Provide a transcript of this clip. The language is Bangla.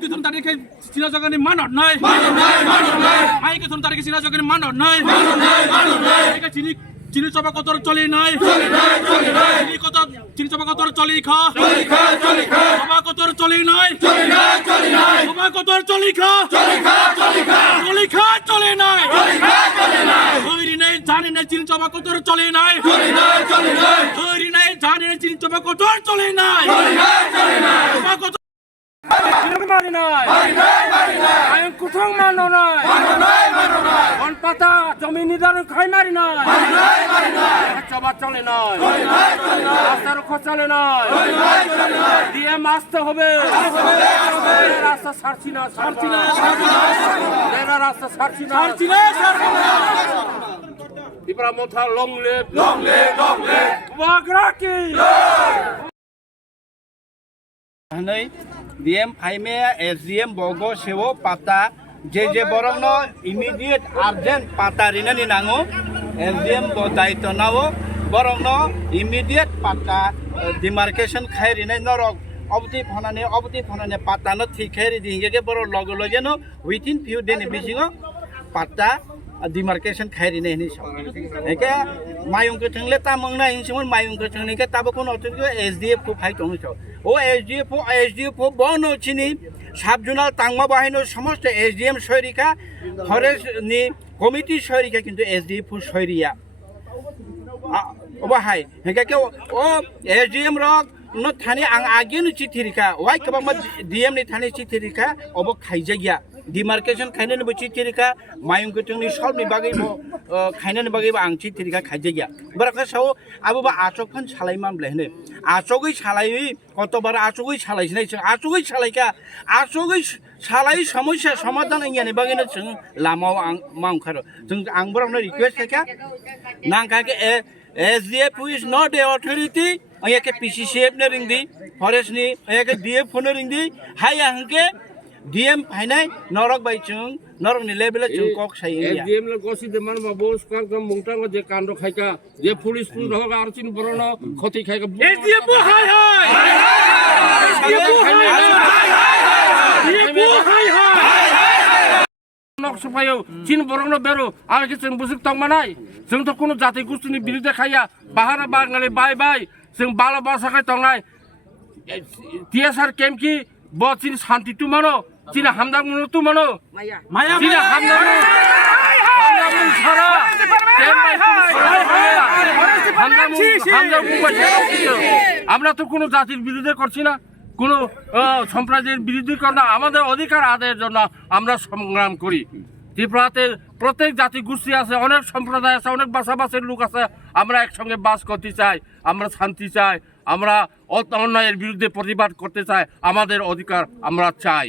ke thon tarikhe Cina jagani manot nai mai ke thon tarikhe Cina jagani manot nai ke chini choba kotor choli nai chini kotor chini choba kotor choli kha choba kotor choli nai choba kotor choli kha choli nai hoiri nai jani nai chini choba kotor choli nai hoiri nai jani nai chini choba kotor choli nai choba kotor মারি নাই আমি কোথাও মানো নাই কোন পাতা জমি নির্ধারণ খাই মারি নাই চবা চলে নাই রাস্তার খোঁজ চলে নাই দিয়ে আসতে হবে রাস্তা ছাড়ছি না রাস্তা ছাড়ছি না ইব্রাহিম মোথা লং লেভ বাগরাকি DM Paime SDM Bogo Sewo Pata JJ Borongno immediate urgent Pata Rinani Nango SDM Bodai Tonawo Borongno immediate Pata demarcation Khai Rinai Norok Obti Phonane Pata no Thikheri Dingege Boro Logo Logeno within few days Bisingo Pata demarcation Khai Rinai Ni Shop Eke Mayung ke Thengle ta Mangna Insimon Mayung ke Thengle ke Tabako Notu SDF ko Phai Tong Shop ও এসডিএফ বন চিনি সাবজোনাল তাংমা বাহিনীর সমস্ত এসডিএম সৈরিকা ফরেস্ট নি কমিটি সৈরিকা কিন্তু এসডিএফ সৈরিয়া ওবাহাই হেকে ও এসডিএম রক ন থানি আং আগেনো চিঠিরিকা ওয়াই কবা ডিএম নি থানি চিঠিরিকা অব খাইজাগিয়া ডিমার্কেশন খাইনানি বো চিঠিরিকা মায়ুং গতংনি সবনি বাগै খাইনানি बागै आं चिठिरिका खाइजागिया बराखा साव आबोबा आचकफोन सालायमान ब्लेहनो आचकै सालायै कतबार आचकै सालायसिनाय जों आचकै सालायका आचकै सालाय समस्या समाधान यानि बागैनो जों लामाव आं मांखारो जों आं बरावनो रिक्वेस्ट थाका नांखाके SDF is not a authority ayake PCCF ne ringdi forest ni ayake DF ne ringdi haya hanke DM फाइनाय नरक बाय जों नरक नि लेभेल जों कक साय इंडिया एसडीएम ले गसि दे मान बाबोस कागम मुंगटांग जे कांडो खायका जे पुलिस पुल होगा आरचिन बरनो खति खायका SDF हाय नक सफायो चिन बरनो बेरो आगे जों बुजुक तंग मानाय जों त कोनो जाति गुस्थिनि बिरुद्ध खाया बाहारा बांगाले बाय जों बाला बासाखाय तंगनाय टीएसआर केम की बचिन शांति तु मानो चिन हामदां मुनो तु मानो माया चिन हामदां सारा আমরা তো কোনো জাতির বিরুদ্ধে করছি না কোনো সম্প্রদায়ের বিরুদ্ধে করি না আমাদের অধিকার আদায়ের জন্য আমরা সংগ্রাম করি ত্রিপুরাতে প্রত্যেক জাতি গোষ্ঠী আছে অনেক সম্প্রদায় আছে অনেক ভাষাভাষীর লোক আছে আমরা একসঙ্গে বাস করতে চাই আমরা শান্তি চাই আমরা অন্যায়ের বিরুদ্ধে প্রতিবাদ করতে চাই আমাদের অধিকার আমরা চাই